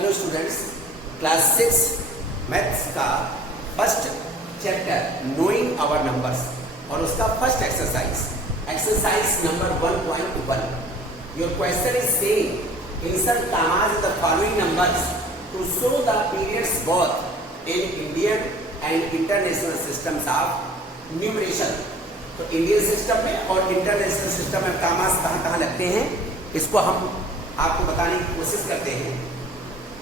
Hello students, class 6 maths का first chapter knowing our numbers और उसका first exercise number 1.1. Your question is saying insert commas in the following numbers to show the periods both in Indian and international systems of numeration. तो Indian system में और international system में commas कहाँ लगते हैं, इसको हम आपको बताने की कोशिश करते हैं.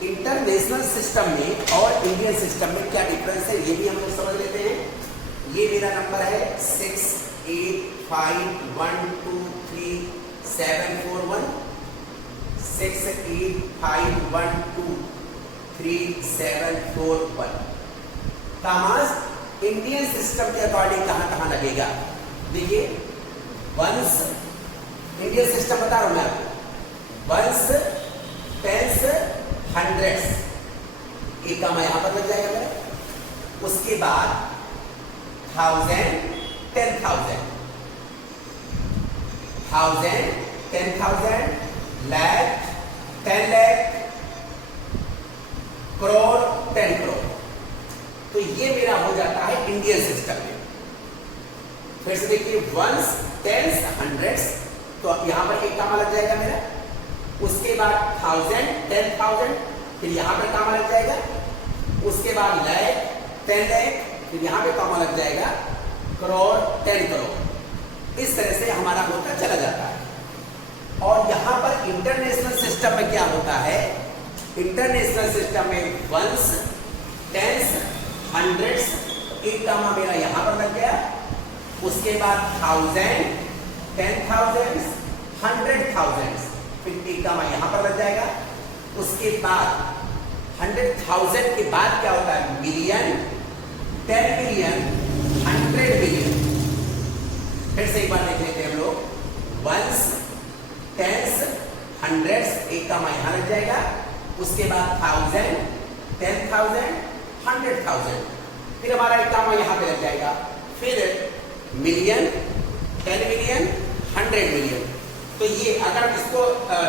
इंटरनेशनल सिस्टम में और इंडियन सिस्टम में क्या डिफरेंस है ये भी हम लोग समझ लेते हैं. ये मेरा नंबर है 6, 8, 5, 1, 2, 3, 7, 4, 1. 6, 8, 5, 1, 2, 3, 7, 4, 1. कॉमास इंडियन सिस्टम के अकॉर्डिंग कहाँ लगेगा. देखिए, वंस इंडियन सिस्टम बता रहा हूं मैं आपको. वंस, टेंस, हंड्रेड्स, एक कामा यहां पर लग जाएगा मेरा. उसके बाद 1000, 10,000, 10,000, लाख, 10 लाख, करोड़, 10 करोड़. तो ये मेरा हो जाता है इंडियन सिस्टम में. फिर से देखिए, वंस, टेंस, हंड्रेड्स, तो यहां पर एक कामा लग जाएगा मेरा. उसके बाद 1000, 10,000, फिर यहां पर कामा लग जाएगा. उसके बाद लाख, 10 लाख, फिर यहां पे कामा लग जाएगा. करोड़, 10 करोड़. इस तरह से हमारा होता चला जाता है. और यहां पर इंटरनेशनल सिस्टम में क्या होता है, इंटरनेशनल सिस्टम में वंस, टेंस, हंड्रेड्स, एक कामा मेरा यहां पर लग गया. उसके बाद 1000, 10,000, 100,000, फिर एक कामा यहां पर लग जाएगा. उसके बाद 100,000 के बाद क्या होता है, मिलियन, 10 मिलियन, 100 मिलियन. फिर से एक बार देख लेते हैं हम लोग. वंस, टेंस, हंड्रेड्स, एक कामा यहां लग जाएगा. उसके बाद 1000, 10,000, 100,000, फिर हमारा एक कामा यहां पे लग जाएगा. फिर मिलियन, 10 मिलियन, 100 मिलियन. तो ये अगर इसको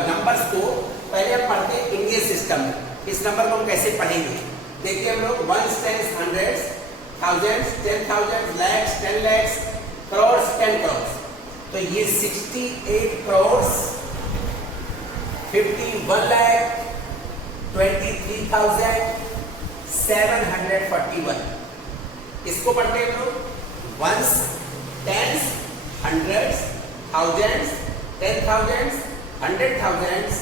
नंबर्स को पहले हम पढ़ते हैं इंडियन सिस्टम में. इस नंबर को हम कैसे पढ़ेंगे, देखिए हम लोग. Ones, tens, hundreds, thousands, 10,000, lakhs, 10 lakhs, crore, 10 crore. तो ये 68 करोड़, 51 लाख, 23,741. इसको पढ़ते हैं हम लोग. Ones, tens, hundreds, thousands, 10,000, 100,000,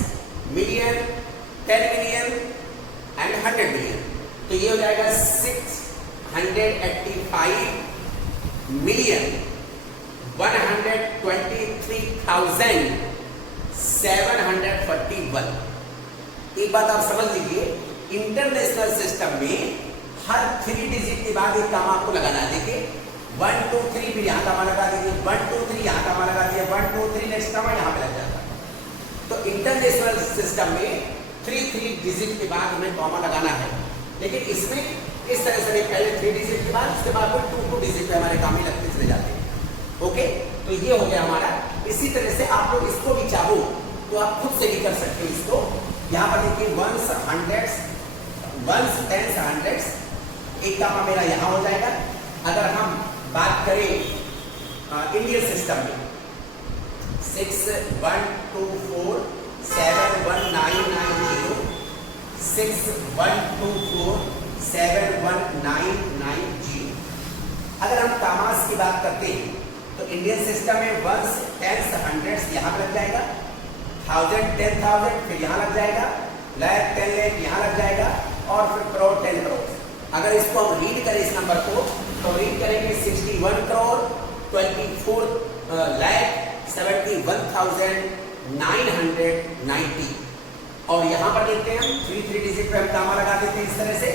million, 10 million and 100 million. तो ये हो जाएगा 685 मिलियन 123,741. एक बात आप समझ लीजिए, इंटरनेशनल सिस्टम में हर 3 डिजिट के बाद एक काम आपको लगाना है. देखिए, 1 2 3, फिर यहाँ कामा लगा दीजिए. 1 2 3, यहाँ कामा लगा दिया. 1 2 3, नेक्स्ट कामा यहाँ पे लग जाता है. तो इंटरनेशनल सिस्टम में 3 डिजिट के बाद हमें कामा लगाना है. लेकिन इसमें इस तरह से पहले 3 डिजिट के बाद, उसके बाद 2 डिजिट पे हमारे काम ही लगते चले जाते हैं. ओके, तो ये हो गया हमारा. इसी तरह से आप लोग इसको भी चाहो तो आप खुद से भी कर सकते हो इसको. यहाँ पर देखिए, ones, hundreds, ones, tens, hundreds, एक कामा मेरा यहाँ हो जाएगा. अगर हम बात करें इंडियन सिस्टम में, 6 1 2 4 7 1 9 9 0, 6 1 2 4 7 1 9 9 0. अगर हम कामास की बात करते हैं तो इंडियन सिस्टम में वंस, टेंस, हंड्रेड्स यहाँ पे लग जाएगा. 1000, 10,000, फिर यहाँ लग जाएगा. लाख, 10 लाख, यहाँ लग जाएगा. और फिर करोड़, 10 करोड़. अगर इसको हम रीड करें इस नंबर को, तो रीड करेंगे 61 करोड़ 24 लाख 71,990. और यहां पर देखते हैं हम 3 डिजिट पे हम कामा लगा देते हैं इस तरह से.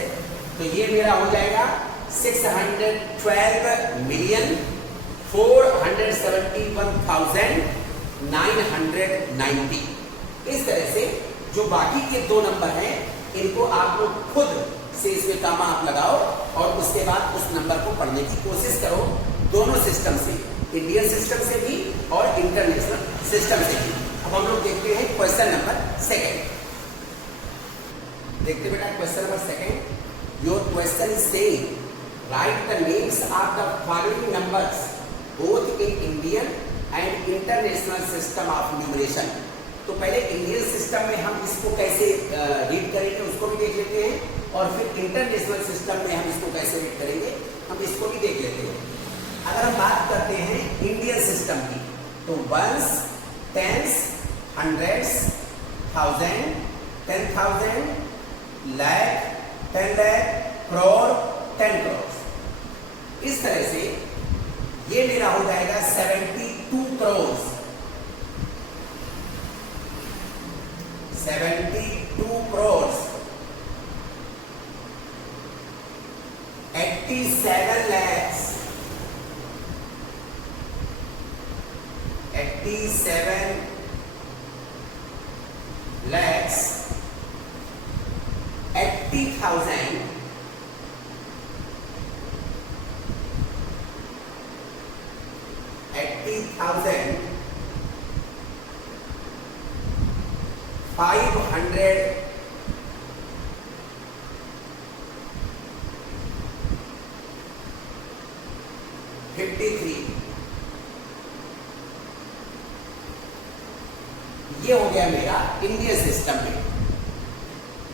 तो ये मेरा हो जाएगा 612 मिलियन 471,990. इस तरह से जो बाकी के 2 नंबर हैं, इनको आप लोग खुद से इसमें कामा आप लगाओ और उसके बाद उस नंबर को पढ़ने की कोशिश करो. दोनों सिस्टम से, इंडियन सिस्टम से भी और इंटरनेशनल सिस्टम से भी. अब हम लोग देखते हैं क्वेश्चन नंबर 2. देखते बेटा question number second. Your question is saying right the names of the following numbers both in Indian and international system of numeration. तो पहले इंडियन सिस्टम में हम इसको कैसे रीड करेंगे उसको भी देख लेते हैं, और फिर इंटरनेशनल सिस्टम में हम इसको कैसे रीड करेंगे हम इसको भी देख लेते हैं। अगर हम बात करते हैं इंडियन सिस्टम की, तो ones, tens, hundreds, thousand, 10,000, lakh, 10 lakh, crore, 10 crore. इस तरह से ये मेरा हो जाएगा 72 करोड़, 72 करोड़, 87 lakhs, 87 lakhs, 80,000, 80,000, 500, 53। ये हो गया मेरा इंडियन सिस्टम में।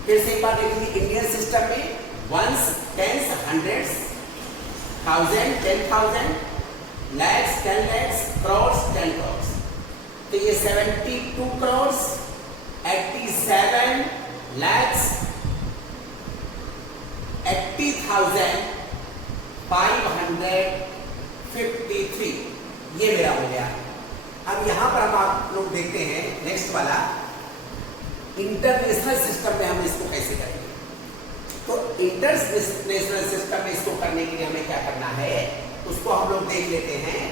फिर से एक बार देखेंगे इंडियन सिस्टम में ones, tens, hundreds, thousand, 10,000, lakhs, 10 lakhs, crore, 10 crore. तो ये 72 करोड़, 87 लैक्स, 80,553 ये मेरा हो गया। अब यहां पर हम आप लोग देखते हैं नेक्स्ट वाला इंटरनेशनल सिस्टम में हम इसको कैसे करेंगे। तो इंटरनेशनल सिस्टम में इसको करने के लिए हमें क्या करना है उसको हम लोग देख लेते हैं।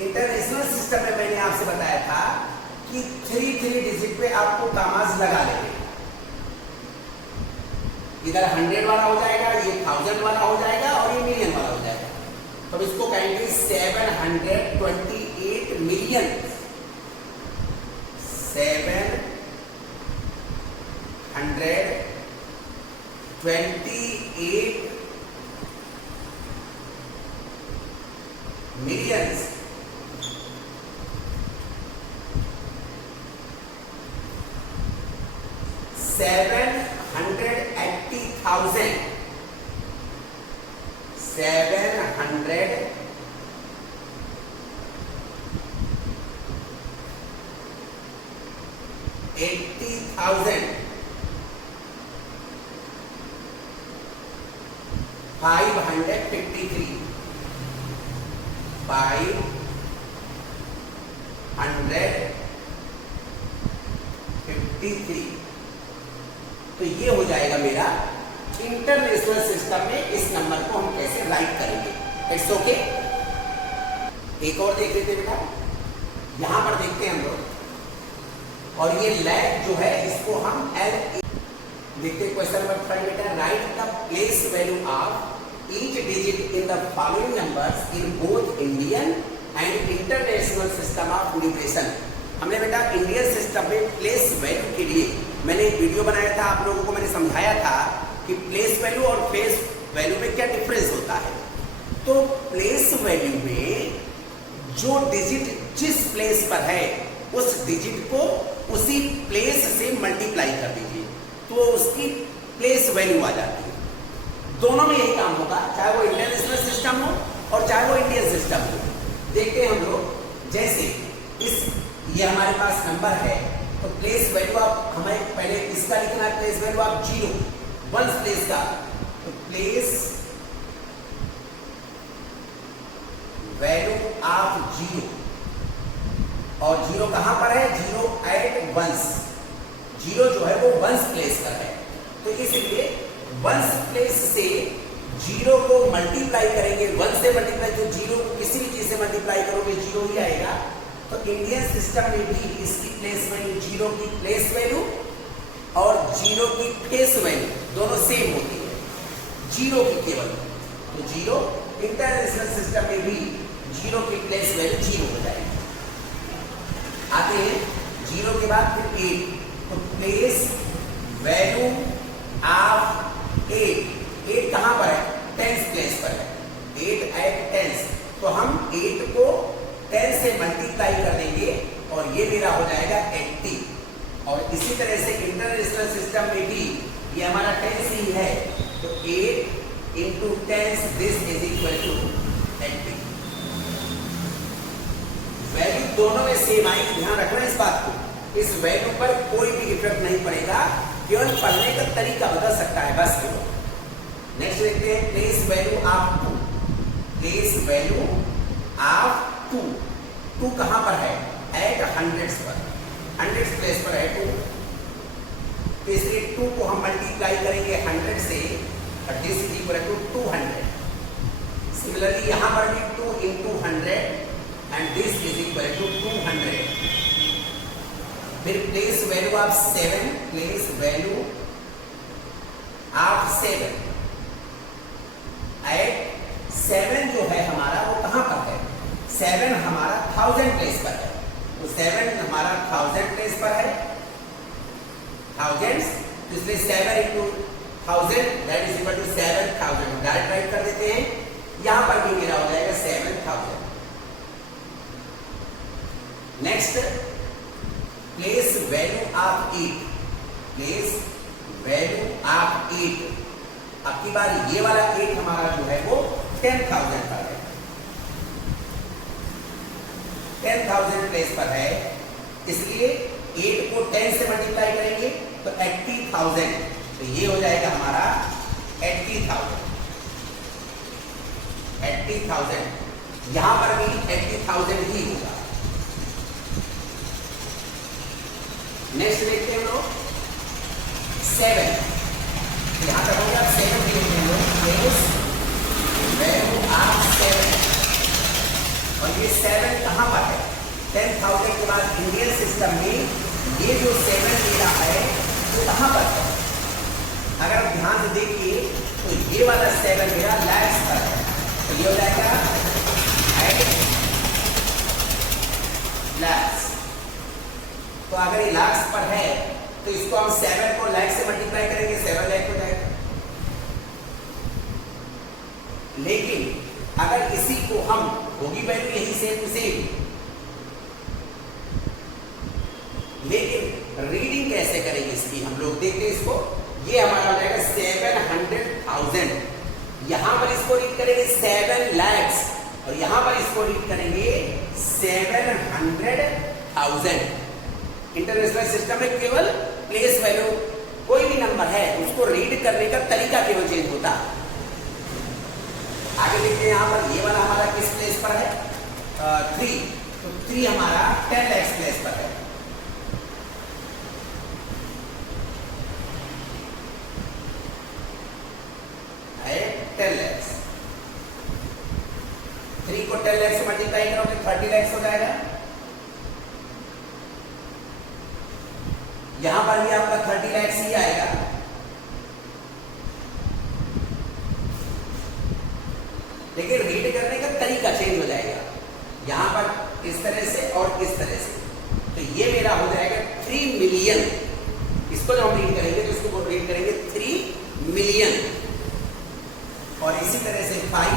इंटरनेशनल सिस्टम में मैंने आपसे बताया था कि 3 डिजिट पे आपको कामाज लगा लेंगे। इधर 100 वाला हो जाएगा, ये 1000 वाला हो जाएगा और ये मिलियन वाला हो जाएगा। तो इसको कहेंगे 728 मिलियन, 728 millions, 780,000, 780,000, 553, 553। तो ये हो जाएगा मेरा इंटरनेशनल सिस्टम में इस नंबर को हम कैसे राइट करेंगे। It's okay. एक और देख लेते बेटा, यहां पर देखते हैं हम लोग, और ये लैख जो है इसको हम एल देखते हैं। क्वेश्चन नंबर 5 बेटा, right the place value of each digit in the following numbers in both Indian and international system of numeration. हमने बेटा इंडियन सिस्टम में प्लेस वैल्यू के लिए मैंने एक वीडियो बनाया था, आप लोगों को मैंने समझाया था कि प्लेस वैल्यू और फेस वैल्यू में क्या डिफरेंस होता है। तो प्लेस वैल्यू में जो डिजिट जिस प्लेस पर है उस डिजिट को उसी प्लेस से मल्टीप्लाई कर दीजिए तो उसकी प्लेस वैल्यू आ जाती है। दोनों में यही काम होगा, चाहे वो इंटरनेशनल सिस्टम हो और चाहे वो इंडियन सिस्टम हो। देखते हैं हम लोग, जैसे ये हमारे पास नंबर है तो प्लेस वैल्यू आप हमें पहले इसका लिखना है। प्लेस वैल्यू आप 0 वंस प्लेस का, तो प्लेस वैल्यू ऑफ 0, और 0 कहां पर है, 0 एट वंस। 0 जो है वो वंस प्लेस का है, तो इसलिए वंस प्लेस से 0 को मल्टीप्लाई करेंगे। 1 से मल्टीप्लाई, तो 0 को किसी भी चीज से मल्टीप्लाई करोगे 0 ही आएगा। तो इंडियन सिस्टम में भी इसकी प्लेस वैल्यू 0 की प्लेस वैल्यू और 0 की फेस वैल्यू दोनों सेम होती है, 0 की केवल। तो 0 इंटरनेशनल सिस्टम में भी 0 की प्लेस वैल्यू 0 हो जाएगी। आते हैं 0 के बाद फिर 8, तो प्लेस वैल्यू इंटरनेशनल सिस्टम में भी ये हमारा टेंस ही है, तो 8 into tens this is equal to 80। Value दोनों में सेम आएगी, ध्यान रखना इस बात को। इस वैल्यू पर कोई भी इफेक्ट नहीं पड़ेगा, केवल पढ़ने का तरीका बदल सकता है बस केवल। नेक्स्ट देखते हैं place value of 2। Place value of 2, 2 कहां पर है? एट हंड्रेड्स पर, हंड्रेड्स प्लेस पर है 2। तो इसलिए 2 को हम मल्टीप्लाई करेंगे 100 से, और this is equal to 200। Similarly यहां पर भी 2 into 100 and this is equal to 200। फिर place value of 7, place value of 7 at 7 जो है हमारा वो कहां पर है? 7 हमारा 1000 प्लेस पर है, तो 7 हमारा 1000 प्लेस पर है, थाउजेंड्स, तो इसलिए 7 into 1000 that is equal to 7000। Direct write कर देते हैं, यहां पर भी मेरा हो जाएगा 7000। Next place value of 8, place value of 8। अब की बार ये वाला 8 हमारा जो है वो 10,000 पर है, 10,000 प्लेस पर है, इसलिए 8 को 10 से मल्टीप्लाई करेंगे तो 80,000, तो ये हो जाएगा हमारा 80,000। 80,000 यहां पर भी 80,000 ही होगा। नेक्स्ट देखते हैं हम लोग 7, यहां तक हो गया। 7 देखते हैं लोग, प्लेस वैल्यू ऑफ 7, और ये 7 कहां पर है? 10,000 के बाद इंडियन सिस्टम में ये जो 7 मेरा है वो कहां पर है? अगर आप ध्यान से देखिए तो ये वाला 7 मेरा लैक्स पर है, तो ये हो जाएगा 8 लैक्स। तो अगर ये लाख्स पर है तो इसको हम 7 को लाख से मल्टीप्लाई करेंगे, 7 लाख हो जाएगा। लेकिन अगर इसी को हम, होगी वैल्यू यही सेम टू सेम, लेकिन रीडिंग कैसे करेंगे इसकी हम लोग देखते हैं। इसको ये हमारा हो जाएगा 700,000, यहां पर इसको रीड करेंगे 7 lakhs, और यहां पर इसको रीड करेंगे 700,000। इंटरनेशनल सिस्टम में केवल प्लेस वैल्यू, कोई भी नंबर है उसको रीड करने का तरीका केवल चेंज होता है। आगे देखते हैं यहां पर ये वाला हमारा किस प्लेस पर है? 3, तो 3 हमारा 10 lakhs प्लेस पर है। है 10 lakhs, 3 को 10 lakhs से मल्टीप्लाई करोगे 30 lakhs हो जाएगा। यहां पर भी आपका 30 lakhs ही आएगा। लेकिन रीड करने का तरीका चेंज हो जाएगा, यहां पर इस तरह से और इस तरह से। तो ये मेरा हो जाएगा 3 मिलियन। इसको जब हम रीड करेंगे तो इसको रीड करेंगे 3 मिलियन। और इसी तरह से 5,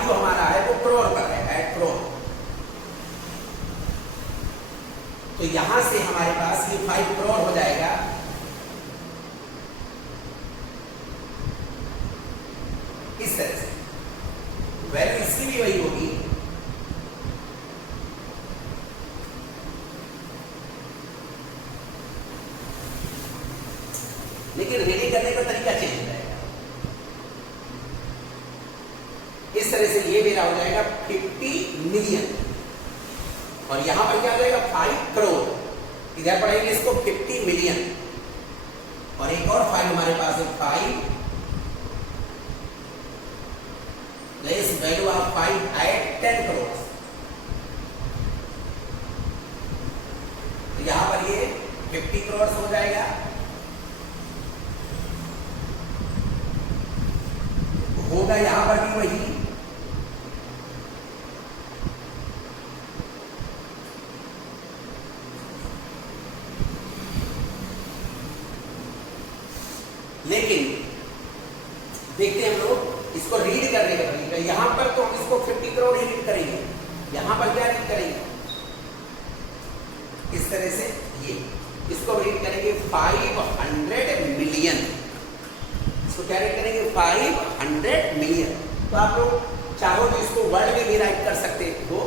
जो हमारा है वो करोड़ पर है, एट करोड़। तो यहां से हमारे पास ये 5 करोड़ हो जाएगा। इस तरह से वैल्यू इसकी भी वही होगी, लेकिन रीडिंग करने का तरीका चेंज हो जाएगा। इस तरह से ये मेरा हो जाएगा 50 मिलियन, और यहां पर क्या हो जाएगा 5 करोड़। इधर पढ़ेंगे इसको 50 मिलियन, और एक और 5 हमारे पास है 5 place value of 5 at 10 crore. तो यहां पर ये 50 करोड़ हो जाएगा। होगा यहां पर भी वही, लेकिन देखते हैं हम लोग इसको रीड करने का तरीका। यहां पर तो हम इसको 50 करोड़ ही रीड करेंगे, यहां पर क्या रीड करेंगे, इस तरह से ये इसको रीड करेंगे 500 मिलियन। इसको क्या रीड करेंगे 500 मिलियन। तो आप लोग चाहो तो इसको वर्ड में भी राइट कर सकते हो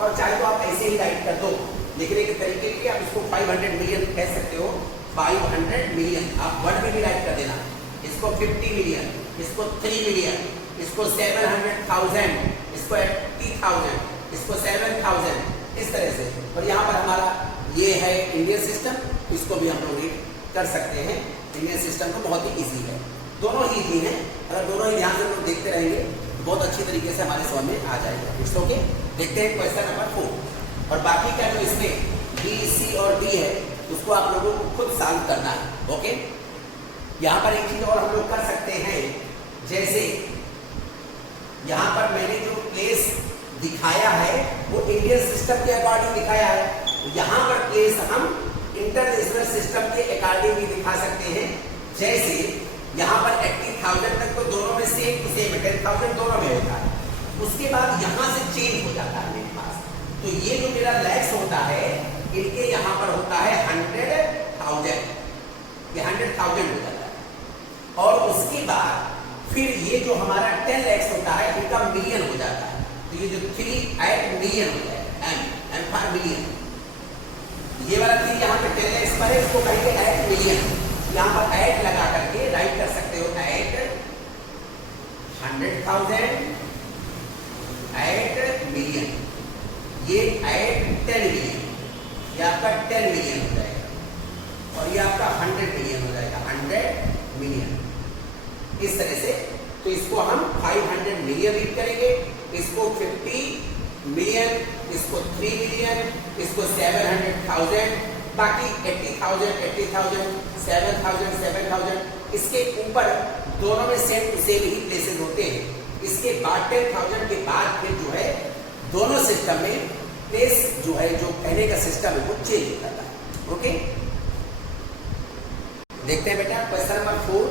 और चाहे तो आप ऐसे ही राइट कर दो। लिखने के तरीके के लिए आप इसको 500 मिलियन कह सकते हो, 500 मिलियन आप वर्ड में भी राइट कर देना। इसको 50 मिलियन, इसको 3 मिलियन, इसको 700,000, इसको 80,000, इसको 7,000, इस तरह से। और यहाँ पर हमारा ये है इंडियन सिस्टम, इसको भी हम लोग रीड कर सकते हैं। इंडियन सिस्टम तो बहुत ही ईजी है, दोनों ही ईजी हैं। अगर दोनों ही ध्यान से लोग देखते रहेंगे तो बहुत अच्छी तरीके से हमारे समझ में आ जाएगा। It's okay. देखते हैं क्वेश्चन नंबर 4। और बाकी का जो इसमें बी, सी और डी है उसको आप लोगों को खुद सॉल्व करना है। ओके। यहाँ पर एक चीज और हम लोग कर सकते हैं, जैसे यहाँ पर मैंने जो प्लेस दिखाया है वो इंडियन सिस्टम के अकॉर्डिंग दिखाया है। यहाँ पर प्लेस हम इंटरनेशनल सिस्टम के अकॉर्डिंग भी दिखा सकते हैं। जैसे यहाँ पर 80,000 तक तो दोनों में सेम टू सेम, 10,000 दोनों में होता है। उसके बाद यहाँ से चेंज हो जाता है मेरे पास। तो ये जो मेरा लैक्स होता है इनके यहाँ पर होता है 100,000, ये 100,000 हो जाता है। और उसके बाद फिर ये जो हमारा 10 लैक्स होता है इनका मिलियन हो जाता है। तो ये जो 3 मिलियन हो जाएगा, एम फॉर मिलियन। ये वाला चीज यहाँ पे 10 लैक्स पर है, इसको कहेंगे 8 मिलियन। यहाँ पर 8 लगा करके राइट कर सकते हो, 8 100,000, 8 मिलियन, ये 8 10 मिलियन, ये आपका 10 मिलियन हो जाएगा। और ये आपका 100 मिलियन हो जाएगा, 100 मिलियन, इस तरह से। तो इसको हम 500 मिलियन रीड करेंगे, इसको 50 मिलियन, इसको 3 मिलियन, इसको 700,000, बाकी 80,000, 7,000, 7,000। इसके ऊपर दोनों में सेम टू सेम ही प्लेसेस होते हैं। इसके बाद 10,000 के बाद फिर जो है दोनों सिस्टम में प्लेस जो है, जो कहने का सिस्टम है वो चेंज हो जाता है। ओके। देखते हैं बेटा question number 4।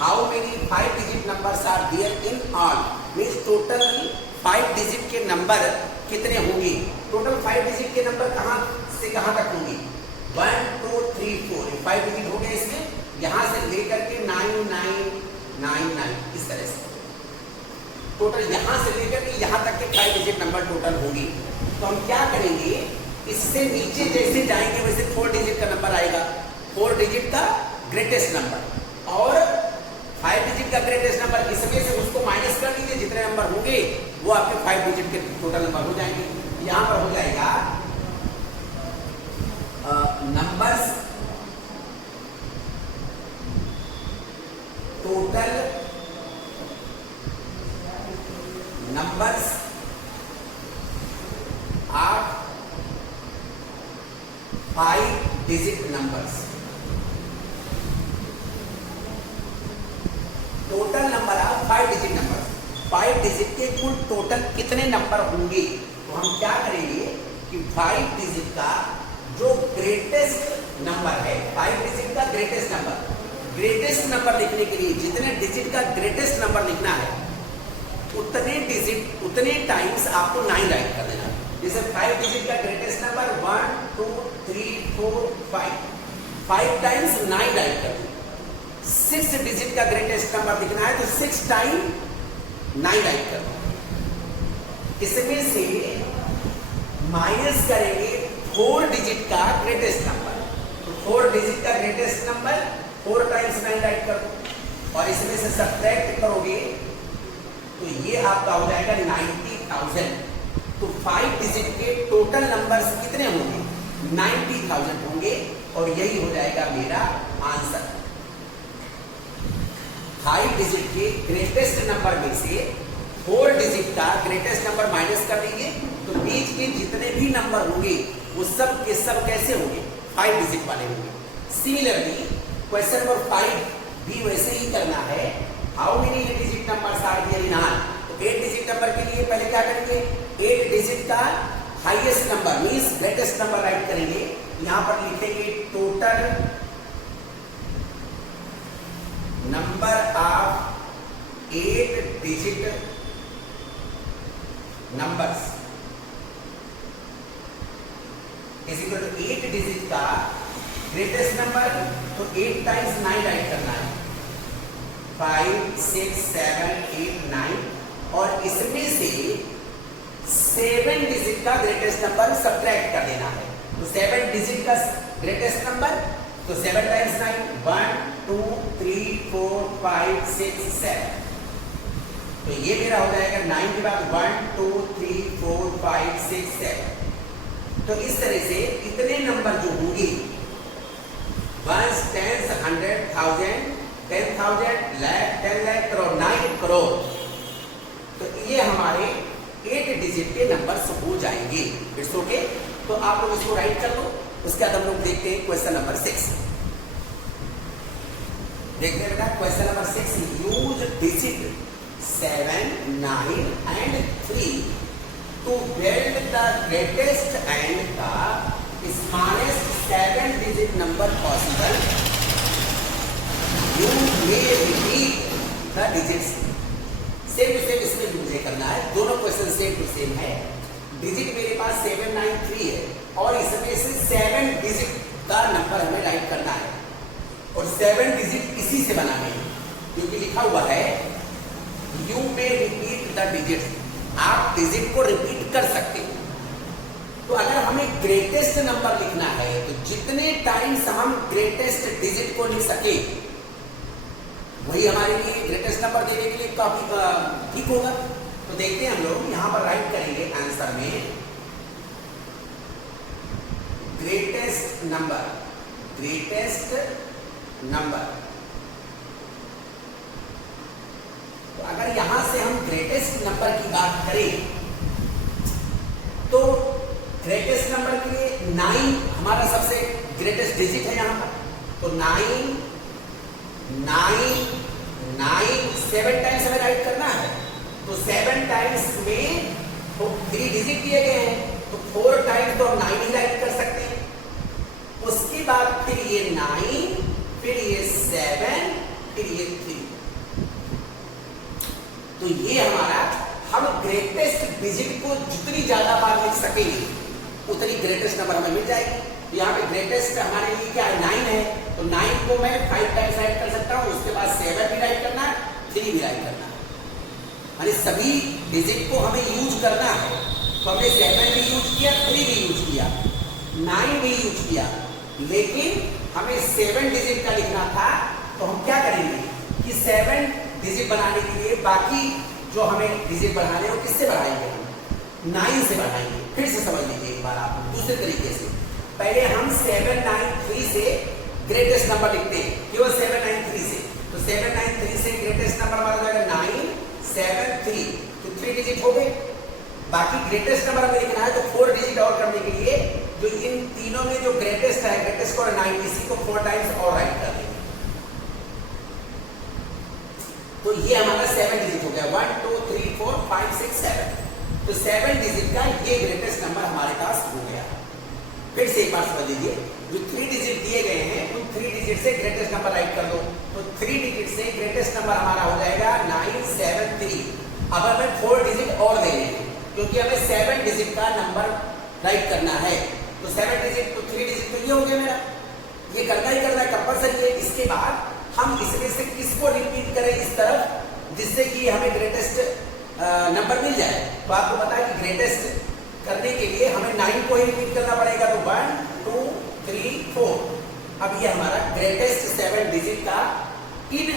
How many 5 digit numbers are there in all, means total 5 digit के नंबर कितने होंगे। टोटल 5 डिजिट के नंबर कहां से कहां तक होंगे, 1 2 3 4, 5 डिजिट हो गए इसमें। यहां से लेकर के 9999, इस तरह से टोटल यहां से लेकर के यहां तक के 5 डिजिट नंबर टोटल होंगे। तो हम क्या करेंगे, इससे नीचे जैसे जाएंगे वैसे 4 डिजिट का नंबर आएगा, 4 डिजिट का ग्रेटेस्ट नंबर, और 5 डिजिट का ग्रेटेस्ट नंबर, इसमें से उसको माइनस कर दीजिए, जितने नंबर होंगे वो आपके 5 डिजिट के टोटल नंबर हो जाएंगे। यहां पर हो जाएगा numbers total numbers are 5 digit numbers. Total number are 5 digit number. 5 digit के कुल टोटल कितने नंबर होंगे, तो हम क्या करेंगे कि 5 डिजिट का जो ग्रेटेस्ट नंबर है, 5 डिजिट का ग्रेटेस्ट नंबर लिखने के लिए जितने डिजिट का ग्रेटेस्ट नंबर लिखना है उतने डिजिट उतने टाइम्स आपको 9 राइट कर देना। जैसे 5 डिजिट का ग्रेटेस्ट नंबर 1 2 3 4 5, 5 टाइम्स 9 राइट कर देना। 6 डिजिट का ग्रेटेस्ट नंबर लिखना है तो 6 टाइम 9 राइट कर देना। इसमें से माइनस करेंगे 4 डिजिट का ग्रेटेस्ट नंबर, तो 4 डिजिट का ग्रेटेस्ट नंबर 4 टाइम्स 9 राइट कर दो, और इसमें से सब्ट्रैक्ट करोगे तो ये आपका हो जाएगा 90,000। तो 5 डिजिट के टोटल नंबर्स कितने होंगे, 90,000 होंगे, और यही हो जाएगा मेरा आंसर। 5 डिजिट के ग्रेटेस्ट नंबर में से 4 डिजिट का ग्रेटेस्ट नंबर माइनस कर दीजिए, तो बीच के जितने भी नंबर होंगे वो सब के सब कैसे होंगे, 5 डिजिट वाले होंगे। सिमिलरली क्वेश्चन नंबर 5 भी वैसे ही करना है। How many 8 digit numbers are there in all, तो 8 डिजिट नंबर के लिए पहले क्या करेंगे, 8 डिजिट का highest number means greatest number write करेंगे। यहां पर लिखेंगे total number of 8 digit numbers is equal to 8 digit का ग्रेटेस्ट नंबर, तो 8 टाइम्स 9 राइट करना है, 5 6 7 8 9, और इसमें से 7 डिजिट का ग्रेटेस्ट नंबर सब्ट्रैक्ट कर देना है। तो 7 डिजिट का ग्रेटेस्ट नंबर, तो 7 टाइम्स 9 1 2 3 4 5 6 7, तो ये मेरा हो जाएगा 9 के बाद 1 2 3 4 5 6 7। तो इस तरह से इतने नंबर जो होंगे, 1 10 100 1000 10,000 लाख 10 लाख करोड़ 9 करोड़, तो ये हमारे 8 डिजिट के नंबर्स हो जाएंगे। It's okay. तो आप लोग इसको राइट कर लो। उसके बाद हम लोग देखते हैं क्वेश्चन नंबर 6। देखते हैं बेटा question number 6, use digit 7 9 and 3 to build the greatest and the smallest 7 digit number possible. You may repeat the digits। Same to same इसमें मुझे करना है, दोनों क्वेश्चन सेम टू सेम है। डिजिट मेरे पास 793 है और इसमें से 7 डिजिट का नंबर हमें राइट करना है, और 7 डिजिट इसी से बनाने हैं, क्योंकि लिखा हुआ है you may repeat the digit. आप डिजिट को रिपीट कर सकते हो। तो अगर हमें ग्रेटेस्ट नंबर लिखना है, तो जितने टाइम्स हम ग्रेटेस्ट डिजिट को लिख सके, वही हमारे लिए ग्रेटेस्ट नंबर देने के लिए काफी ठीक होगा। तो देखते हैं हम लोग यहां पर राइट करेंगे आंसर में ग्रेटेस्ट नंबर, ग्रेटेस्ट नंबर। तो अगर यहां से हम ग्रेटेस्ट नंबर की बात करें, तो ग्रेटेस्ट नंबर के लिए 9 हमारा सबसे ग्रेटेस्ट डिजिट है यहां पर। तो 9 7 टाइम्स हमें राइट करना है। तो 7 टाइम्स में 3 डिजिट दिए गए हैं, तो 4 टाइम्स तो हम 9 ही राइट कर सकते हैं। उसके बाद फिर ये 9, फिर ये 7, फिर ये 3। तो ये हमारा, हम ग्रेटेस्ट डिजिट को जितनी ज्यादा बार लिख सकेंगे उतनी ग्रेटेस्ट नंबर हमें मिल जाएगी। तो यहाँ पे ग्रेटेस्ट हमारे लिए क्या है, 9 है। तो 9 को मैं 5 टाइम्स राइट कर सकता हूँ, उसके बाद 7 भी राइट करना है, 3 भी राइट करना है, यानी सभी डिजिट को हमें यूज करना है। तो हमने 7 भी यूज किया, 3 भी यूज किया, 9 भी यूज किया, लेकिन हमें 7 डिजिट का लिखना था। तो हम क्या करेंगे कि 7 डिजिट बनाने के लिए बाकी जो हमें डिजिट बढ़ाने हैं वो किससे बढ़ाएंगे, हम 9 से बढ़ाएंगे। फिर से समझ लीजिए एक बार आप दूसरे तरीके से। पहले हम 793 से ग्रेटेस्ट नंबर लिखते हैं, केवल 793 से। तो 793 से ग्रेटेस्ट नंबर हमारा हो जाएगा 973, तो 3 डिजिट हो गए। बाकी ग्रेटेस्ट नंबर हमें लिखना है, तो 4 डिजिट और करने के लिए जो इन तीनों में जो ग्रेटेस्ट है, ग्रेटेस्ट और 9, इसी को 4 टाइम्स और राइट कर देंगे। तो ये हमारा 7 डिजिट हो गया, 1 2 3 4 5 6 7। तो 7 डिजिट का ये ग्रेटेस्ट नंबर हमारे पास हो गया। फिर से एक बार समझ लीजिए, जो 3 डिजिट दिए गए हैं उन 3 डिजिट से ग्रेटेस्ट नंबर राइट कर दो। तो 3 डिजिट से ग्रेटेस्ट नंबर हमारा हो जाएगा 973। अब हमें 4 डिजिट और देने हैं, क्योंकि हमें 7 डिजिट का नंबर राइट करना है। तो 7 डिजिट, तो 3 डिजिट तो ये हो गया मेरा, ये करना ही करना है, कंपल्सरी है। इसके बाद हम इसमें से किसको रिपीट करें इस तरफ, जिससे कि हमें ग्रेटेस्ट नंबर मिल जाए। तो आपको पता है कि ग्रेटेस्ट करने के लिए हमें 9 को ही रिपीट करना पड़ेगा। तो 1 2 3 4। अब ये हमारा ग्रेटेस्ट 7 डिजिट का, इन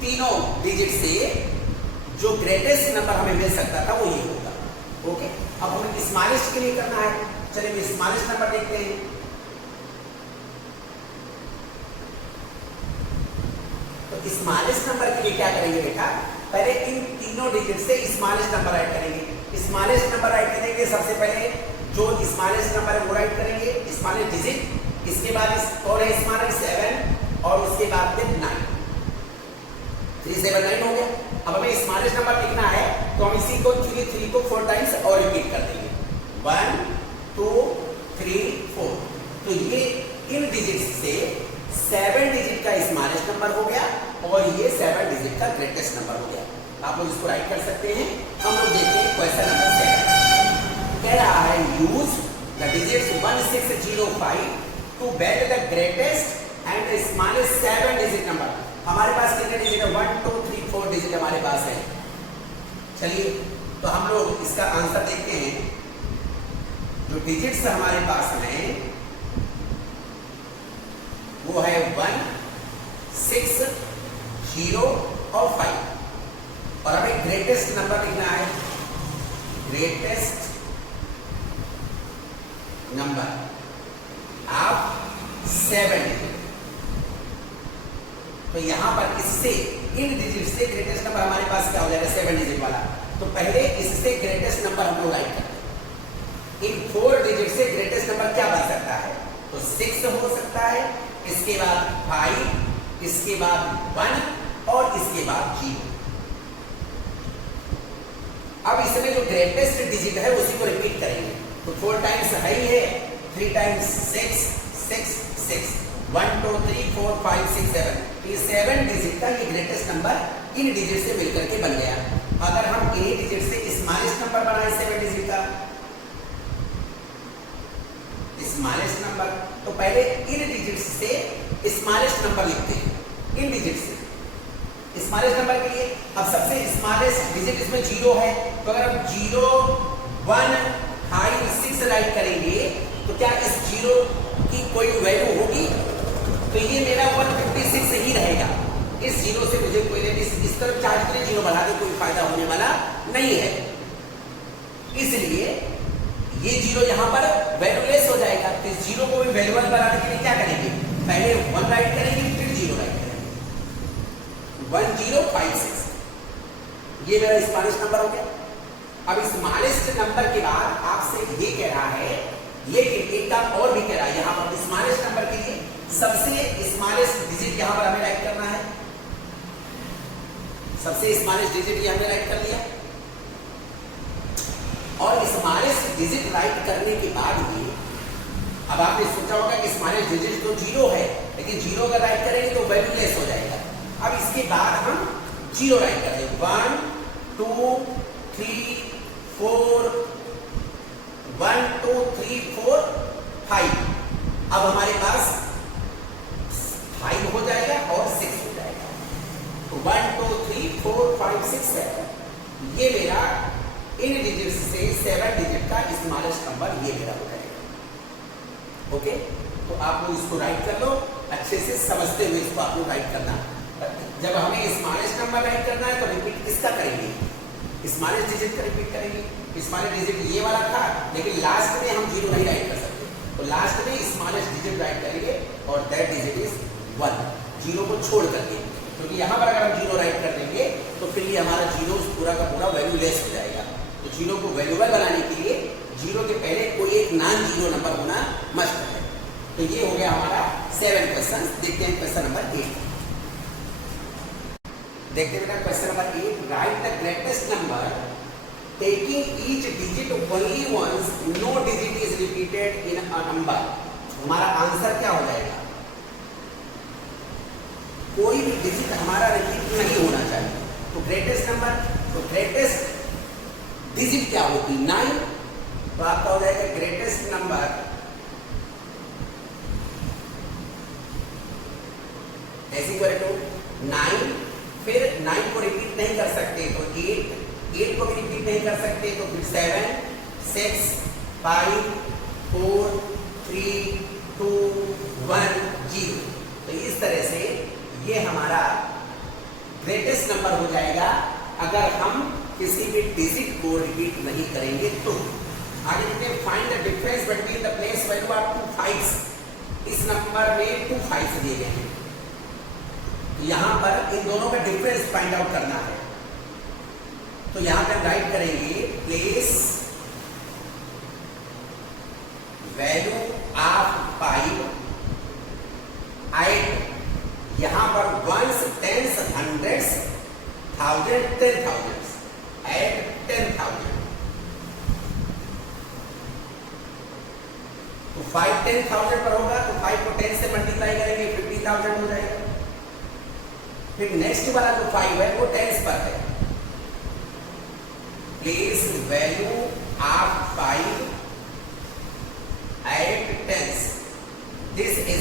तीनों डिजिट से जो ग्रेटेस्ट नंबर हमें मिल सकता था वो ये होगा। ओके, अब हमें स्मॉलेस्ट के लिए करना है। चलिए स्मॉलेस्ट नंबर देखते हैं। तो स्मॉलेस्ट नंबर के लिए क्या करेंगे बेटा, पहले इन तीनों डिजिट से स्मॉलेस्ट नंबर राइट करेंगे। स्मॉलेस्ट नंबर राइट करेंगे, सबसे पहले जो स्मॉलेस्ट नंबर है वो राइट करेंगे, स्मॉलेस्ट डिजिट। इसके बाद और है स्मॉलेस्ट 7, और उसके बाद फिर 9। 3 7 9 हो गया। अब हमें स्मॉलेस्ट नंबर लिखना है, तो हम इसी को 3 को 4 टाइम्स और रिपीट कर देंगे, 1 2 3 4। तो ये इन डिजिट से 7 डिजिट का स्मॉलेस्ट नंबर हो गया, और ये 7 डिजिट का ग्रेटेस्ट नंबर हो गया। आप लोग इसको राइट कर सकते हैं। हम लोग देखते हैं क्वेश्चन नंबर 7। कह रहा है use the digits 1605 to get the greatest and the smallest 7 digit number. हमारे पास कितने डिजिट है? 1 2 3 4 डिजिट हमारे पास है। चलिए तो हम लोग इसका आंसर देखते हैं। जो डिजिट्स हमारे पास हैं वो है 1 6 0 और 5 और हमें ग्रेटेस्ट नंबर लिखना है। Greatest number of 7 digit. तो यहां पर इससे इन डिजिट से ग्रेटेस्ट नंबर हमारे पास क्या हो जाएगा? 7 डिजिट वाला। तो पहले इससे ग्रेटेस्ट नंबर हम लोग राइट करते हैं। इन 4 डिजिट से ग्रेटेस्ट नंबर क्या बन सकता है? तो 6 हो सकता है, इसके बाद 5, इसके बाद 1 और इसके बाद 0। अब इसमें जो ग्रेटेस्ट डिजिट है उसी को रिपीट करेंगे। तो 4 टाइम्स है ही है, 3 टाइम्स 6 6 6 1 2 3 4 5 6 7। ये 7 डिजिट का ये ग्रेटेस्ट नंबर इन डिजिट से मिलकर के बन गया। अगर हम इन्हीं डिजिट से स्मॉलेस्ट नंबर बनाए 7 डिजिट का स्मॉलेस्ट नंबर, तो पहले इन डिजिट से स्मॉलेस्ट नंबर लिखते हैं। इन डिजिट से स्मॉलेस्ट नंबर के लिए अब सबसे स्मॉलेस्ट डिजिट इसमें 0 है, तो अगर हम 0 1 5 6 राइट करेंगे तो क्या इस 0 की कोई वैल्यू होगी? तो ये मेरा 156 ही रहेगा। इस 0 से मुझे कोई इस तरफ चार्ज के लिए 0 बढ़ा के कोई फायदा होने वाला नहीं है, इसलिए ये 0 यहां पर वैल्यूलेस हो जाएगा। तो इस 0 को भी वैल्यूबल बनाने के लिए क्या करेंगे? पहले 1 राइट करेंगे फिर 0 राइट करेंगे। 1056 ये मेरा स्मॉलेस्ट नंबर हो गया। अब स्मॉलेस्ट नंबर के बाद आपसे ये कह रहा है, लेकिन एक काम और भी कह रहा है। यहां पर स्मॉलेस्ट नंबर के लिए सबसे स्मॉलेस्ट डिजिट यहां पर हमें राइट करना है। सबसे स्मॉलेस्ट डिजिट ये हमने राइट कर लिया और स्मॉलेस्ट डिजिट राइट करने के बाद भी अब आपने सोचा होगा कि स्मॉलेस्ट डिजिट तो 0 है, लेकिन 0 अगर राइट करेंगे तो वैल्यूलेस हो जाएगा। अब इसके बाद हम 0 राइट कर दें। 1 2 3 4 1 2 3 4 5। अब हमारे पास 5 हो जाएगा और 6 हो जाएगा। तो 1 2 3 4 5 6 7 ये मेरा इन डिजिट से 7 डिजिट का स्मॉलेस्ट नंबर ये मेरा हो जाएगा। ओके, तो आप लोग इसको राइट कर लो अच्छे से समझते हुए। इसको आप लोग राइट करना। जब हमें स्मॉलेस्ट नंबर राइट करना है तो रिपीट किसका करेंगे? स्मॉलेस्ट डिजिट का रिपीट करेंगे। स्मॉलेस्ट डिजिट ये वाला था, लेकिन लास्ट में हम 0 नहीं राइट कर सकते, तो लास्ट में स्मॉलेस्ट डिजिट राइट करेंगे और दैट डिजिट इज 1। 0 को छोड़ करके, क्योंकि यहां पर अगर हम 0 राइट कर देंगे तो फिर ये हमारा 0 पूरा का पूरा वैल्यूलेस हो जाएगा। तो 0 को वैल्यूबल बनाने के लिए 0 के पहले कोई एक नॉन 0 नंबर होना मस्ट है। तो ये हो गया हमारा 7 क्वेश्चन। देखते हैं क्वेश्चन नंबर 8। देखते हैं बेटा question number 8। Write the greatest number taking each digit only once, no digit is repeated in a number. हमारा आंसर क्या हो जाएगा? कोई भी डिजिट हमारा रिपीट नहीं होना चाहिए। तो ग्रेटेस्ट नंबर, तो ग्रेटेस्ट डिजिट क्या होती? 9। तो आपका हो जाएगा greatest number is equal to 9। फिर 9 को रिपीट नहीं कर सकते तो 8 को भी रिपीट नहीं कर सकते तो फिर 7 6 5 4 3 2 1 0। तो इस तरह से ये हमारा ग्रेटेस्ट नंबर हो जाएगा अगर हम किसी भी डिजिट को रिपीट नहीं करेंगे तो। आगे देखते हैं, find the difference between the place value of 2 5। इस नंबर में 2 5 दिए गए हैं, यहां पर इन दोनों का डिफरेंस फाइंड आउट करना है। तो यहां पर राइट करेंगे प्लेस वैल्यू ऑफ 5 एट, यहां पर 1s 10s 100s 1000 10,000 एट 10,000। तो 5 10,000 पर होगा तो 5 को 10 से मल्टीप्लाई करेंगे 50,000 हो जाएगा। फिर नेक्स्ट वाला जो 5 है वो 10s पर है। Place value of 5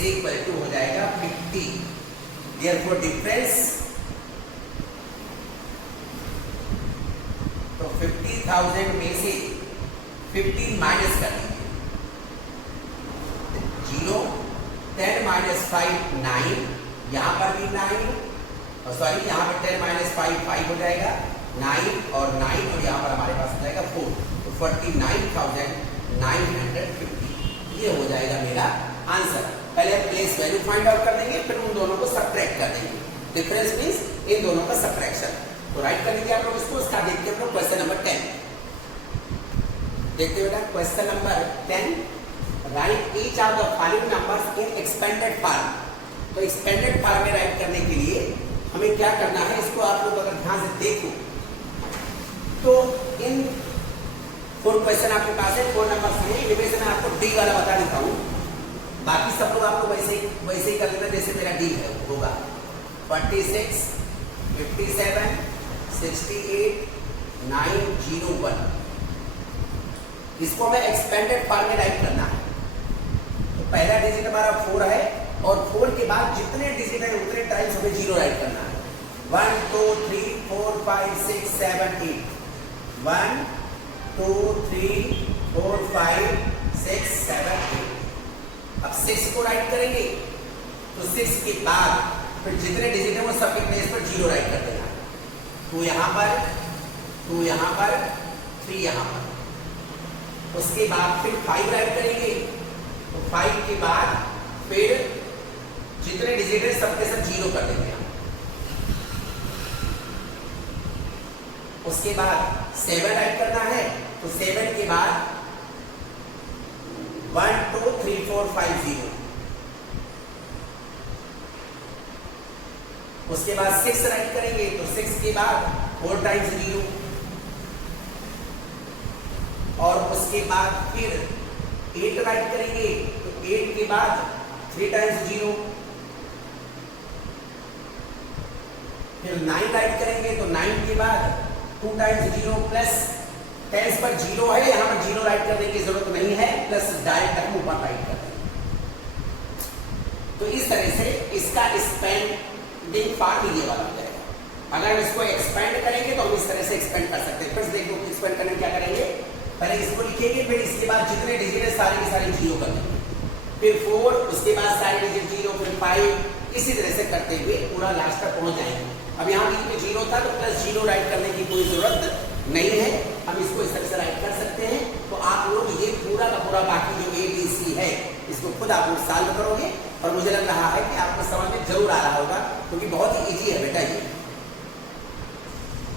equal to हो जाएगा 50। देयरफॉर डिफरेंस, तो 50,000 में से 15 माइनस कर दीजिए, 0, 10 माइनस 5 9, यहाँ पर भी 9, और सॉरी यहाँ पर 10 माइनस 5 5 हो जाएगा 9 और 9, और यहाँ पर हमारे पास हो जाएगा 4, तो 49,950 ये हो जाएगा मेरा आंसर। पहले प्लेस वैल्यू फाइंड आउट कर देंगे, फिर उन दोनों को सब्ट्रैक्ट कर देंगे। डिफरेंस मींस इन दोनों का सब्ट्रैक्शन। तो राइट कर लीजिए आप लोग इसको। उसका देखते हैं हम लोग क्वेश्चन नंबर 10। देखते बेटा question number 10, right each of the following numbers in expanded form. तो एक्सपेंडेड फॉर्म में राइट करने के लिए हमें क्या करना है, इसको आप लोग अगर ध्यान से देखो तो इन 4 क्वेश्चन आपके पास है, 4 नंबर हैं। इनमें से मैं आपको डी वाला बता देता हूँ, बाकी सब लोग आपको वैसे ही कर लेना जैसे मेरा डी है होगा। 46, 57, 68, 901। इसको हमें एक्सपेंडेड फॉर्म में राइट करना है। तो पहला डिजिट हमारा 4 है, और 4 के बाद जितने डिजिट है उतने टाइम्स हमें 0 राइट करना है। 1 2 3 4 5 6 7 8। 1 2 3 4 5 6 7 8। अब 6 को राइट करेंगे तो 6 के बाद फिर जितने डिजिट है वो सबके प्लेस पर 0 राइट कर देना। 2 यहाँ पर, 2 यहाँ पर, 3 यहाँ पर। उसके बाद फिर 5 राइट करेंगे, तो 5 के बाद फिर जितने डिजिट है सबके सब 0 कर देंगे। उसके बाद 7 राइट करना है, तो 7 के बाद 1 2 3 4 5 0। उसके बाद 6 राइट करेंगे, तो 6 के बाद 4 टाइम्स 0। और उसके बाद फिर 8 राइट करेंगे, तो 8 के बाद 3 टाइम्स 0। फिर 9 राइट करेंगे, तो 9 के बाद 2 टाइम्स 0 प्लस 10 पर 0 है, यहाँ पर 0 राइट करने की जरूरत नहीं है, प्लस डायरेक्ट हम ऊपर राइट कर देंगे। तो इस तरह से इसका एक्सपेंडिंग फॉर्म ये वाला हो जाएगा। अगर हम इसको एक्सपेंड करेंगे तो हम इस तरह से एक्सपेंड कर सकते हैं। फिर देखो एक्सपेंड करने क्या करेंगे, पहले इसको लिखेंगे, फिर इसके बाद जितने डिजिट है सारे के सारे 0 कर देंगे, फिर 4, उसके बाद सारे डिजिट 0, फिर 5, इसी तरह से करते हुए पूरा लास्ट तक पहुंच जाएंगे। अब यहाँ बीच में 0 था तो प्लस 0 राइट करने की कोई जरूरत नहीं है, हम इसको इस तरह से राइट कर सकते हैं। तो आप लोग ये पूरा का पूरा बाकी जो ABC है इसको खुद आप लोग सॉल्व करोगे, और मुझे लग रहा है कि आपको समझ में जरूर आ रहा होगा, क्योंकि बहुत ही इजी है बेटा ये।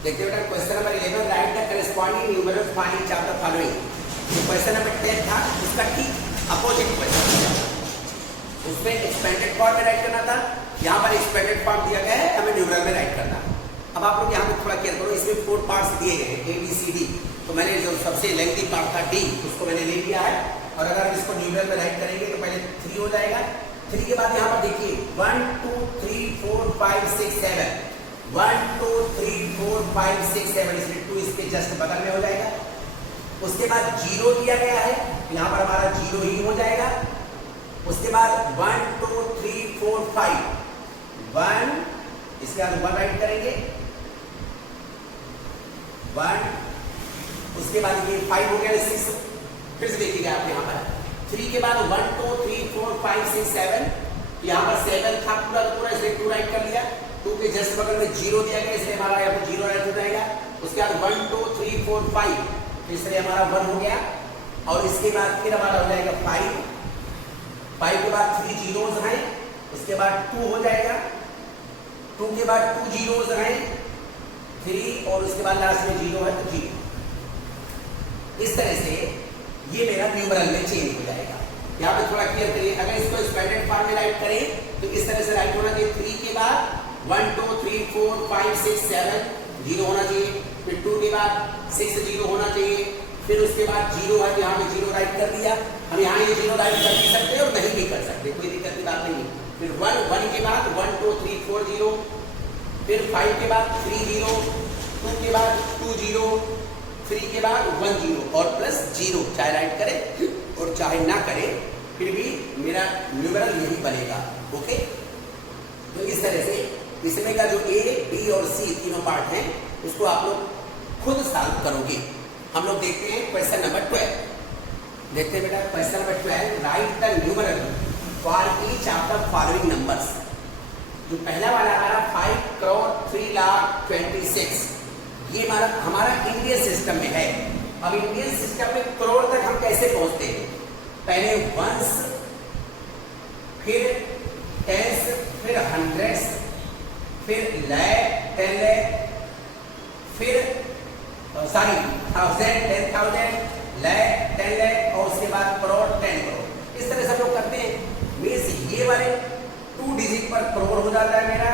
देखिए बेटा question number 11, right the corresponding numerals for each of the following. तो क्वेश्चन नंबर 10 था, उसका ठीक अपोजिट क्वेश्चन, उसमें एक्सपेंडेड फॉर्म में राइट करना था, यहाँ पर एक्सपेंडेड फॉर्म दिया गया है, हमें न्यूमेरल में राइट करना है। अब आप लोग यहाँ पे थोड़ा केयर करो, इसमें 4 पार्ट्स दिए गए हैं ABCD। तो मैंने जो सबसे लेंथी पार्ट था D, उसको मैंने ले लिया है, और अगर हम इसको न्यूमेरल में राइट करेंगे तो पहले 3 हो जाएगा। 3 के बाद यहाँ पर देखिए 1 2 3 4 5 6 7, 1 2 3 4 5 6 7, इसलिए 2 इसके जस्ट बगल में हो जाएगा। उसके बाद 0 दिया गया है, यहाँ पर हमारा 0 ही हो जाएगा। उसके बाद 1 2 3 4 5, 1, इसके बाद 1 राइट करेंगे, 1, उसके बाद ये 5 हो गया, 6, फिर से देखिएगा आप यहाँ पर 3 के बाद 1 2 3 4 5 6 7, यहाँ पर 7 था पूरा पूरा, इसलिए 2 राइट कर लिया। 2 के जस्ट बगल में 0 दिया गया, इसलिए हमारा यहाँ पर 0 राइट हो जाएगा। उसके बाद 1 2 3 4 5, इसलिए हमारा 1 हो गया। और इसके बाद फिर हमारा हो जाएगा 5 के बाद 3 जीरोस हैं, उसके बाद 2 हो जाएगा, 2 के बाद 2 जीरोस हैं, 3, और उसके बाद लास्ट में 0 है तो 0। इस तरह से ये मेरा न्यूमेरल में चेंज हो जाएगा। यहाँ पे थोड़ा क्लियर करिए, अगर इसको एक्सपेंडेड फॉर्म में राइट करें तो इस तरह से राइट होना चाहिए। 3 के बाद 1 2 3 4 5 6 7, 0 होना चाहिए। फिर 2 के बाद 6 0 होना चाहिए। फिर उसके बाद 0 है, यहाँ पे 0 राइट कर दिया। हम यहाँ ये 0 राइट कर भी सकते हैं और नहीं भी कर सकते, कोई दिक्कत की बात नहीं। फिर 1 के बाद 1 2 3 4 0, फिर 5 के बाद 3 0, 2 के बाद 2 0, 3 के बाद 1 0 और प्लस 0, चाहे राइट करे और चाहे ना करे। फिर भी मेरा न्यूमेरल यही बनेगा। ओके, तो इस तरह से इसमें का जो ए, बी और सी तीनों पार्ट हैं उसको आप लोग खुद सॉल्व करोगे। हम लोग देखते हैं क्वेश्चन नंबर 12। देखते हैं बेटा question number 12, right the numeral for each of the following numbers. जो पहला वाला हमारा 5,03,26,000 ये हमारा इंडियन सिस्टम में है। अब इंडियन सिस्टम में करोड़ तक हम कैसे पहुंचते हैं? पहले वंस, फिर टेंस, फिर हंड्रेड्स, फिर लैख, 10 लाख, फिर थाउजेंड, 10,000, लैख, 10 लाख और उसके बाद करोड़, 10 करोड़। इस तरह से लोग करते हैं। मीन्स ये वाले 2 डिजिट पर करोड़ हो जाता है मेरा,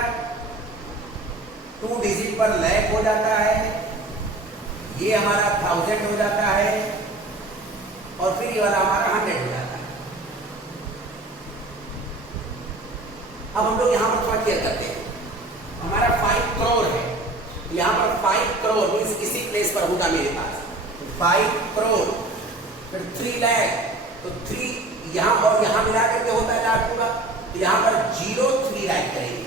2 डिजिट पर लैख हो जाता है, ये हमारा 1000 हो जाता है और फिर ये वाला हमारा 100 हो जाता है। अब हम लोग यहां पर थोड़ा क्लियर करते हैं। हमारा 5 करोड़ है, यहां पर 5 करोड़ मीन्स इसी प्लेस पर होगा मेरे पास 5 करोड़, फिर 3 लाख, तो 3 यहां और यहां मिला करके होता है लाख पूरा, तो यहां पर 0 3 लाख करेंगे,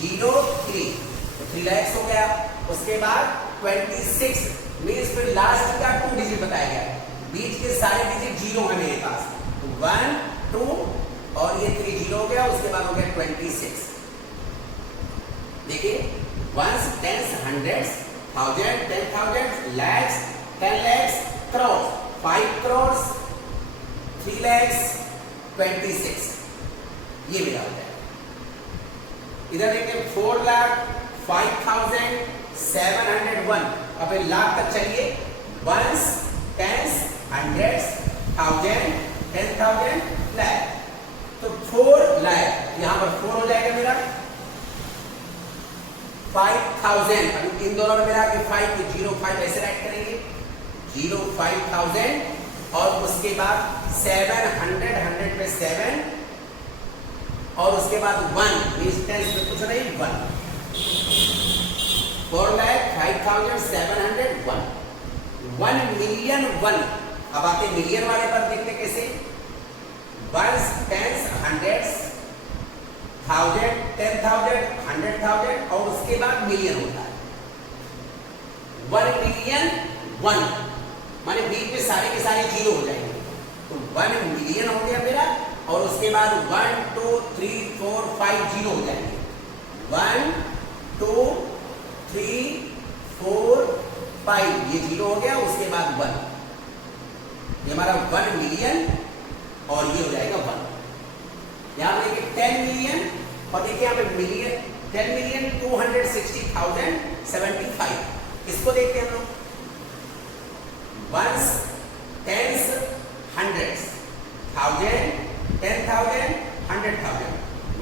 0 3 तो 3 लाख हो गया। उसके बाद 26 मीन्स फिर लास्ट का 2 डिजिट बताया गया, बीच के सारे डिजिट 0 है मेरे पास, 1 2 और ये 3 0 हो गया। उसके बाद हो गया 26। देखिए ones, tens, hundreds, 1000, 10,000, lakhs, 10 lakhs, crore, 5 crore, 3 lakhs, 26 ये मेरा होता है। इधर देखिए 4,05,701। अब लाख तक चलिए, वंस, टेंस, हंड्रेड्स, 1000, 10,000, लाख, तो 4 लाख, यहां पर 4 हो जाएगा मेरा, 5,000। अभी इन दोनों में मिला के 5 तो 05 ऐसे राइट करेंगे, 05,000 और उसके बाद 700, 100 पे 7 और उसके बाद 1 मींस 10 में कुछ नहीं 1, 4,05,700, 1 मिलियन 1। अब आते मिलियन वाले पर देखते कैसे, वंस, टेंस, हंड्रेड्स, 1000, 10,000, 100,000 और उसके बाद मिलियन होता है। 1 मिलियन 1 माने बीच में सारे के सारे 0 हो जाएंगे, तो 1 मिलियन हो गया मेरा और उसके बाद 1 2 3 4 5 0 हो जाएंगे, 1 2 3 4 5 ये 0 हो गया। उसके बाद 1, ये हमारा 1 मिलियन और ये हो जाएगा 1। यहां पर देखिए 10 मिलियन और देखिए यहां पे मिलियन, 10 मिलियन 260,075। इसको देखते हैं हम लोग, ones, tens, hundreds, 1000, 10,000, 100,000,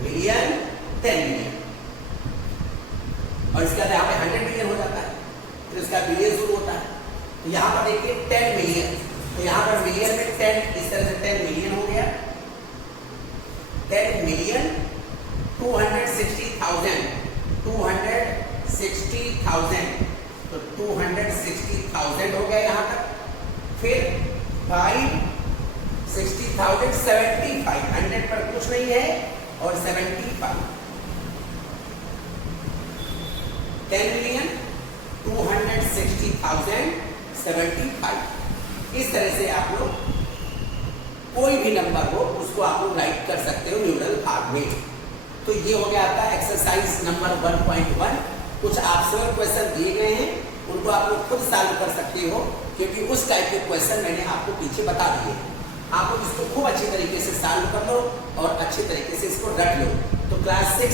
million, 10 million और इसके बाद यहाँ पे 100 मिलियन हो जाता है, फिर उसका बिलियन शुरू होता है। तो यहाँ पर देखिए 10 मिलियन, तो यहाँ पर मिलियन में 10 इस तरह से 10 मिलियन हो गया, 10 मिलियन 260,000, 260,000 तो 260,000 हो गया यहाँ तक। फिर 560,000, 75 100 पर कुछ नहीं है और 75, 10 मिलियन 260,000, 75। इस तरह से आप लोग कोई भी नंबर हो उसको आप लोग राइट कर सकते हो न्यूमेरल फॉर्म में। तो ये हो गया आपका एक्सरसाइज नंबर 1.1। कुछ ऑप्शनल क्वेश्चन दिए गए हैं, उनको आप लोग खुद सॉल्व कर सकते हो क्योंकि उस टाइप के क्वेश्चन मैंने आपको पीछे बता दिए। आप लोग इसको खूब अच्छी तरीके से सॉल्व कर लो और अच्छे तरीके से इसको रट लो। तो क्लास 6,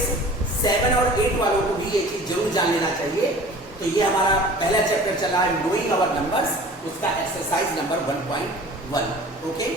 7 और 8 वालों को भी ये चीज जरूर जान लेना चाहिए। तो ये हमारा पहला चैप्टर चला है नोइंग आवर नंबर्स, उसका एक्सरसाइज नंबर 1.1। ओके।